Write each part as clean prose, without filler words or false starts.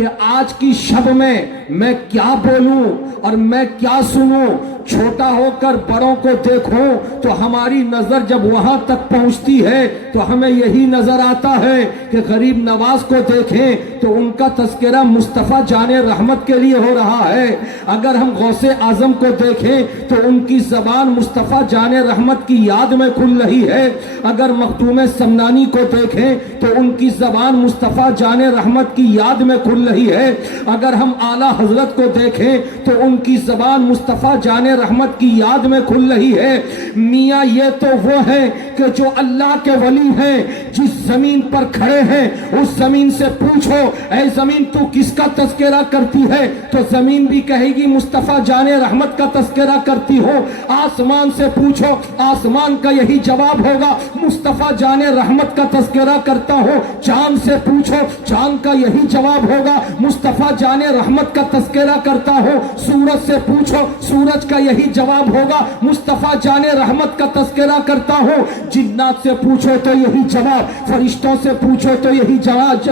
کہ آج کی شب میں کیا بولوں اور میں کیا سنوں. چھوٹا ہو کر بڑوں کو دیکھوں تو ہماری نظر جب وہاں تک پہنچتی ہے تو ہمیں یہی نظر آتا ہے کہ غریب نواز کو دیکھیں تو ان کا تذکرہ مصطفیٰ جان رحمت کے لیے ہو رہا ہے. اگر ہم غوث اعظم کو دیکھیں تو ان کی زبان مصطفیٰ جان رحمت کی یاد میں کھل رہی ہے. اگر مخدوم سمنانی کو دیکھیں تو ان کی زبان مصطفیٰ جان رحمت کی یاد میں کھل رہی ہے. اگر ہم اعلیٰ حضرت کو دیکھیں تو ان کی زبان مصطفیٰ جان رحمت کی یاد میں کھل رہی ہے. میاں یہ تو وہ ہے کہ جو اللہ کے ولی ہیں، جس زمین پر کھڑے ہیں اس زمین سے پوچھو اے زمین تو کس کا تذکرہ کرتی ہے تو زمین بھی کہے گی مصطفیٰ جان رحمت کا تذکرہ کرتی ہو. آسمان سے پوچھو آسمان کا یہی جواب ہوگا مصطفیٰ جان رحمت کا تذکرہ کرتا ہو. چاند سے پوچھو چاند کا یہی جواب ہوگا مصطفیٰ جان رحمت کا تذکرہ کرتا ہو. سورج سے پوچھو سورج کا یہی جواب ہوگا مصطفیٰ جان رحمت کا تذکرہ کرتا ہو. جنات سے پوچھو تو یہی جواب، فرشتوں سے پوچھو تو یہی جواب.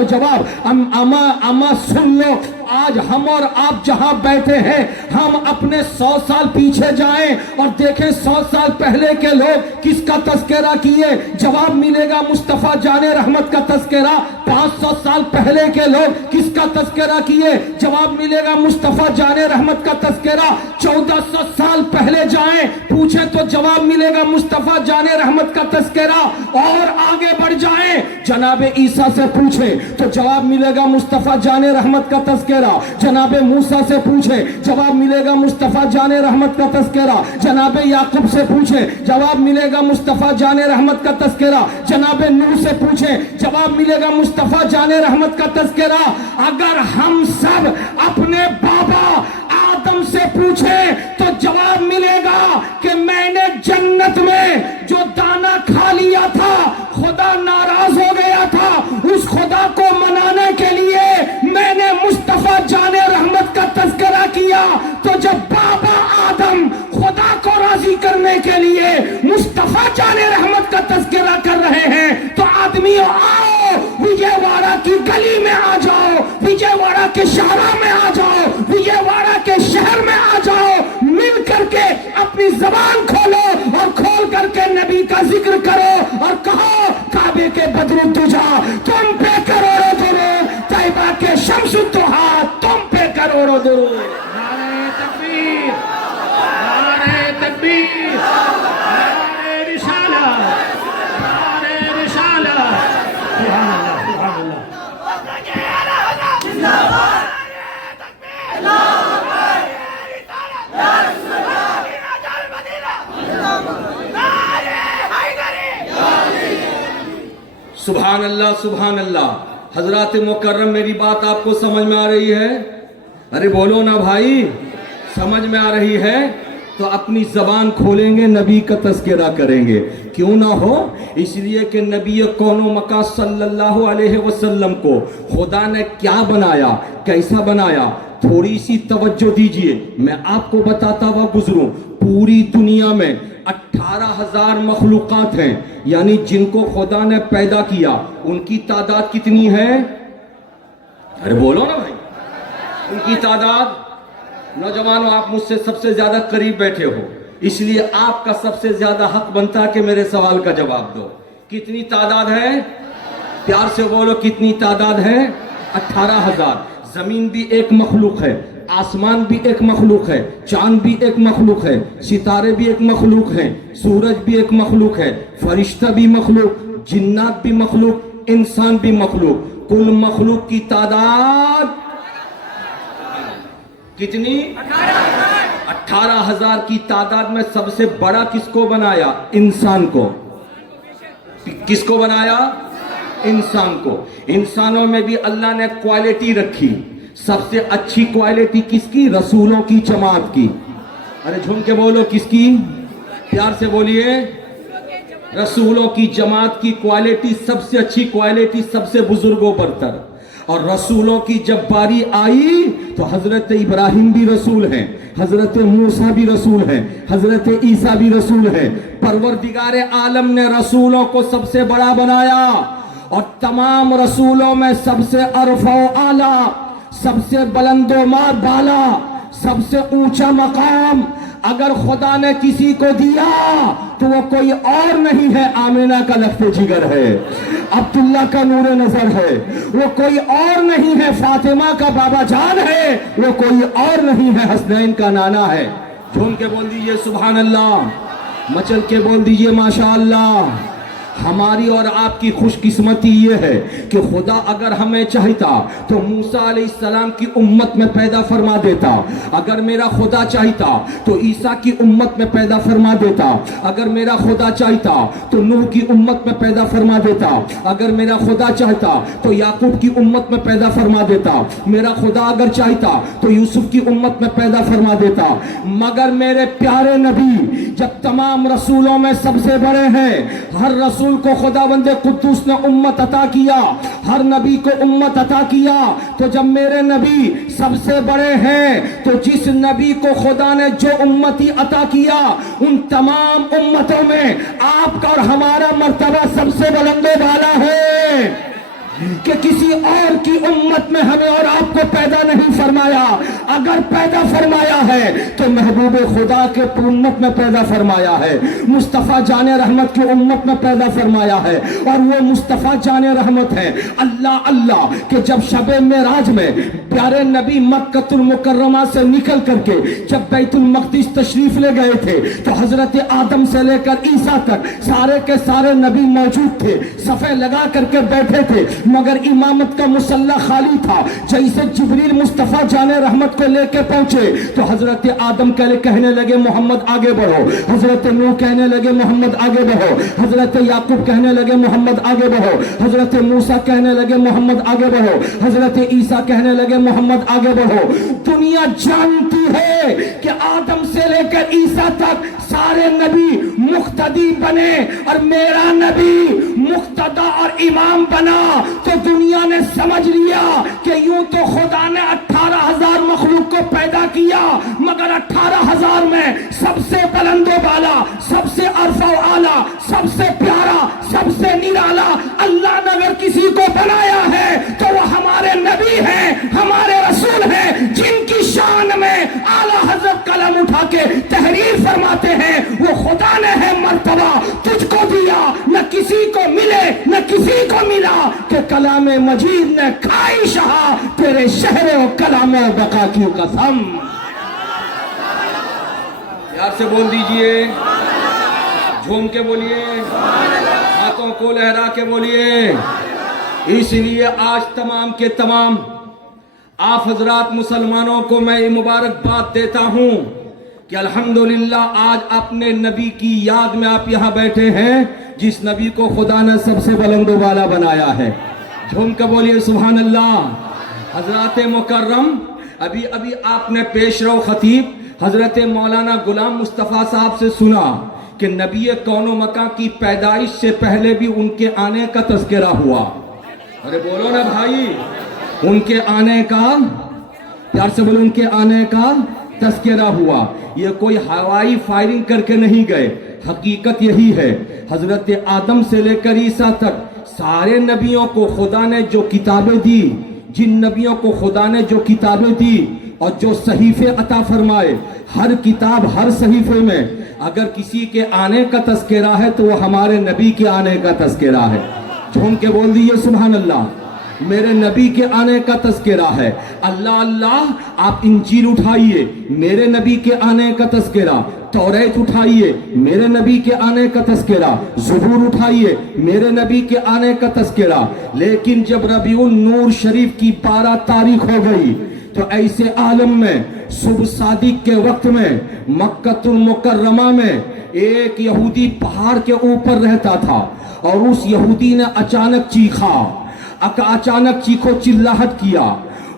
اما سن لو، آج ہم اور آپ جہاں بیٹھے ہیں ہم اپنے 100 سال پیچھے جائیں اور دیکھیں 100 سال پہلے کے لوگ کس کا تذکرہ کیے، جواب ملے گا مصطفیٰ جان رحمت کا تذکرہ. 500 سال پہلے کے لوگ کس کا تذکرہ کیے، جواب ملے گا مصطفیٰ جان رحمت کا تذکرہ. 1400 سال پہلے جائیں پوچھیں تو جواب ملے گا مصطفیٰ جان رحمت کا تذکرہ. اور آگے بڑھ جائیں جناب عیسیٰ سے پوچھیں تو جواب ملے گا مصطفیٰ جان رحمت کا تذکرہ. جناب موسیٰ سے پوچھے جواب ملے گا مصطفیٰ جان رحمت کا تذکرہ. جناب یعقوب سے پوچھے جواب ملے گا مصطفیٰ جان رحمت کا تذکرہ. جناب نوح سے پوچھے جواب ملے گا مصطفیٰ جان رحمت کا تذکرہ. اگر ہم سب اپنے بابا آدم سے پوچھیں تو جواب ملے گا کہ میں نے جنت میں جو دانا کھا لیا تھا خدا ناراض ہو گیا تھا، اس خدا کو منانے کے لیے میں نے مصطفیٰ جان رحمت کا تذکرہ کیا. تو جب بابا آدم خدا کو راضی کرنے کے لیے مصطفیٰ جان رحمت کا تذکرہ کر رہے ہیں تو آدمیوں آؤ وجے واڑہ کی گلی میں آ جاؤ، وجے واڑہ کے شاہراہ میں آ جاؤ، وجے واڑہ کے شہر میں آ جاؤ، مل کر کے اپنی زبان کھولو اور کھول کر کے نبی کا ذکر کرو اور کہو کعبے کے بدر الدجا تم پہ کروڑوں درود، طیبہ کے شمس الضحیٰ تم پہ کروڑوں درود. نعرہ تکبیر، نعرہ تکبیر، نعرہ رسالت، نعرہ رسالت. سبحان اللہ سبحان اللہ. سبحان اللہ سبحان اللہ. حضرات مکرم میری بات آپ کو سمجھ میں آ رہی ہے؟ ارے بولو نا بھائی، سمجھ میں آ رہی ہے تو اپنی زبان کھولیں گے نبی کا تذکرہ کریں گے. کیوں نہ ہو؟ اس لیے کہ نبی کون و مکان صلی اللہ علیہ وسلم کو خدا نے کیا بنایا، کیسا بنایا. تھوڑی سی توجہ دیجئے، میں آپ کو بتاتا ہوا گزروں. پوری دنیا میں 18,000 مخلوقات ہیں، یعنی جن کو خدا نے پیدا کیا. ان کی تعداد کتنی ہے؟ ارے بولو نا بھائی، ان کی تعداد. نوجوانوں آپ مجھ سے سب سے زیادہ قریب بیٹھے ہو، اس لیے آپ کا سب سے زیادہ حق بنتا ہے کہ میرے سوال کا جواب دو. کتنی تعداد ہے؟ پیار سے بولو کتنی تعداد ہے؟ 18,000. زمین بھی ایک مخلوق ہے، آسمان بھی ایک مخلوق ہے، چاند بھی ایک مخلوق ہے، ستارے بھی ایک مخلوق ہیں، سورج بھی ایک مخلوق ہے، فرشتہ بھی مخلوق، جنات بھی مخلوق، انسان بھی مخلوق. کل مخلوق کی تعداد کتنی؟ 18,000 کی تعداد میں سب سے بڑا کس کو بنایا؟ انسان کو. کس کو بنایا؟ انسان کو. انسانوں میں بھی اللہ نے کوالٹی رکھی. سب سے اچھی کوالٹی کس کی؟ رسولوں کی جماعت کی. ارے جھوم کے بولو کس کی؟ پیار سے بولیے. رسولوں کی جماعت کی کوالٹی سب سے اچھی کوالٹی، سب سے بزرگوں برتر. اور رسولوں کی جب باری آئی تو حضرت ابراہیم بھی رسول ہیں، حضرت موسیٰ بھی رسول ہیں، حضرت عیسیٰ بھی رسول ہیں. پروردگار عالم نے رسولوں کو سب سے بڑا بنایا اور تمام رسولوں میں سب سے عرف و اعلیٰ سب سے بلند و بالا، سب سے اونچا مقام اگر خدا نے کسی کو دیا تو وہ کوئی اور نہیں ہے، آمینہ کا لفظ جگر ہے، عبداللہ کا نور نظر ہے، وہ کوئی اور نہیں ہے، فاطمہ کا بابا جان ہے، وہ کوئی اور نہیں ہے، حسنین کا نانا ہے۔ جھوم کے بول دیجئے سبحان اللہ، مچل کے بول دیجئے ماشاء اللہ۔ ہماری اور آپ کی خوش قسمتی یہ ہے کہ خدا اگر ہمیں چاہتا تو موسیٰ علیہ السلام کی امت میں پیدا فرما دیتا، اگر میرا خدا چاہتا تو عیسیٰ کی امت میں پیدا فرما دیتا، اگر میرا خدا چاہتا تو نوح کی امت میں پیدا فرما دیتا، اگر میرا خدا چاہتا تو یعقوب کی امت میں پیدا فرما دیتا، میرا خدا اگر چاہتا تو یوسف کی امت میں پیدا فرما دیتا، مگر میرے پیارے نبی جب تمام رسولوں میں سب سے بڑے ہیں، ہر رسول کو خداوند قدوس نے امت عطا کیا، ہر نبی کو امت عطا کیا، تو جب میرے نبی سب سے بڑے ہیں تو جس نبی کو خدا نے جو امتی عطا کیا ان تمام امتوں میں آپ کا اور ہمارا مرتبہ سب سے بلند و بالا ہے کہ کسی اور کی امت میں ہمیں اور آپ کو پیدا نہیں فرمایا، اگر پیدا فرمایا ہے تو محبوب خدا کے امت میں پیدا فرمایا ہے، مصطفیٰ جان رحمت کی امت میں پیدا فرمایا ہے، اور وہ مصطفیٰ جان رحمت ہے۔ اللہ اللہ کہ جب شب معراج میں پیارے نبی مکہ المکرمہ سے نکل کر کے جب بیت المقدس تشریف لے گئے تھے تو حضرت آدم سے لے کر عیسیٰ تک سارے کے سارے نبی موجود تھے، صفے لگا کر کے بیٹھے تھے، مگر امامت کا مصلی خالی تھا۔ جیسے جبریل مصطفیٰ جان رحمت کو لے کے پہنچے تو حضرت آدم کہنے لگے محمد آگے بڑھو، حضرت نوح کہنے لگے محمد آگے بڑھو، حضرت یعقوب کہنے لگے محمد آگے بڑھو، حضرت موسیٰ کہنے لگے محمد آگے بڑھو، حضرت عیسیٰ کہنے لگے محمد آگے بڑھو۔ دنیا جانتی ہے کہ آدم سے لے کر عیسیٰ تک سارے نبی مقتدی بنے اور میرا نبی مقتدا اور امام بنا، تو دنیا نے سمجھ لیا کہ یوں تو خدا نے 18,000 مخلوق کو پیدا کیا، مگر 18,000 میں سب سے بلند و بالا، سب سے عرفہ و اعلیٰ، سب سے پیارا، سب سے نرالا اللہ نے اگر کسی کو بنایا ہے تو وہ ہمارے نبی ہیں، ہمارے رسول ہیں، جن کی شان میں اعلیٰ حضرت قلم اٹھا کے تحریر فرماتے ہیں وہ خدا نے ہے مرتبہ تجھ کو دیا، نہ کسی کو ملے نہ کسی کو ملا، کہ کلام مجید نے کھائی شہا تیرے شہر و کلام و بقا کی قسم۔ پیار سے بول دیجئے، جھوم کے بولیے، ہاتھوں کو لہرا کے بولیے۔ اس لیے آج تمام کے تمام آپ حضرات مسلمانوں کو میں یہ مبارکباد دیتا ہوں کہ الحمدللہ آج اپنے نبی کی یاد میں آپ یہاں بیٹھے ہیں جس نبی کو خدا نے سب سے بلند و بالا بنایا ہے۔ جھوم کے بولیے سبحان اللہ۔ حضرات مکرم، ابھی آپ نے پیش رو خطیب حضرت مولانا غلام مصطفیٰ صاحب سے سنا کہ نبی کون و مکان کی پیدائش سے پہلے بھی ان کے آنے کا تذکرہ ہوا۔ ارے بولو نا بھائی، ان کے آنے کا، پیار سے بولو، ان کے آنے کا تذکرہ ہوا۔ یہ کوئی ہوائی فائرنگ کر کے نہیں گئے، حقیقت یہی ہے۔ حضرت آدم سے لے کر عیسیٰ تک سارے نبیوں کو خدا نے جو کتابیں دی، جن نبیوں کو خدا نے جو کتابیں دی اور جو صحیفے عطا فرمائے، ہر کتاب ہر صحیفے میں اگر کسی کے آنے کا تذکرہ ہے تو وہ ہمارے نبی کے آنے کا تذکرہ ہے۔ جھوم کے بول دیجئے سبحان اللہ۔ میرے نبی کے آنے کا تذکرہ ہے۔ اللہ اللہ، آپ انجیل اٹھائیے، میرے نبی کے آنے کا تذکرہ، توریت اٹھائیے، میرے نبی کے آنے کا تذکرہ، زبور اٹھائیے، میرے نبی کے آنے کا تذکرہ۔ لیکن جب ربیع النور شریف کی 12 تاریخ ہو گئی تو ایسے عالم میں صبح صادق کے وقت میں مکہ المکرمہ میں ایک یہودی پہاڑ کے اوپر رہتا تھا، اور اس یہودی نے اچانک چیخا، اچانک چیخو چلاہٹ کیا،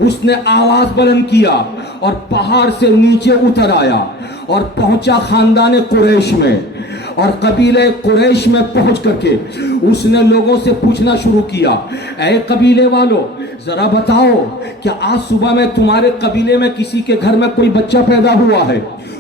اس نے آواز بلند کیا اور پہاڑ سے نیچے اتر آیا اور پہنچا خاندان قریش میں، اور قبیلے قریش میں پہنچ کر کے اس نے لوگوں سے پوچھنا شروع کیا، اے قبیلے والو ذرا بتاؤ کیا آج صبح میں تمہارے قبیلے میں کسی کے گھر میں کوئی بچہ پیدا ہوا ہے؟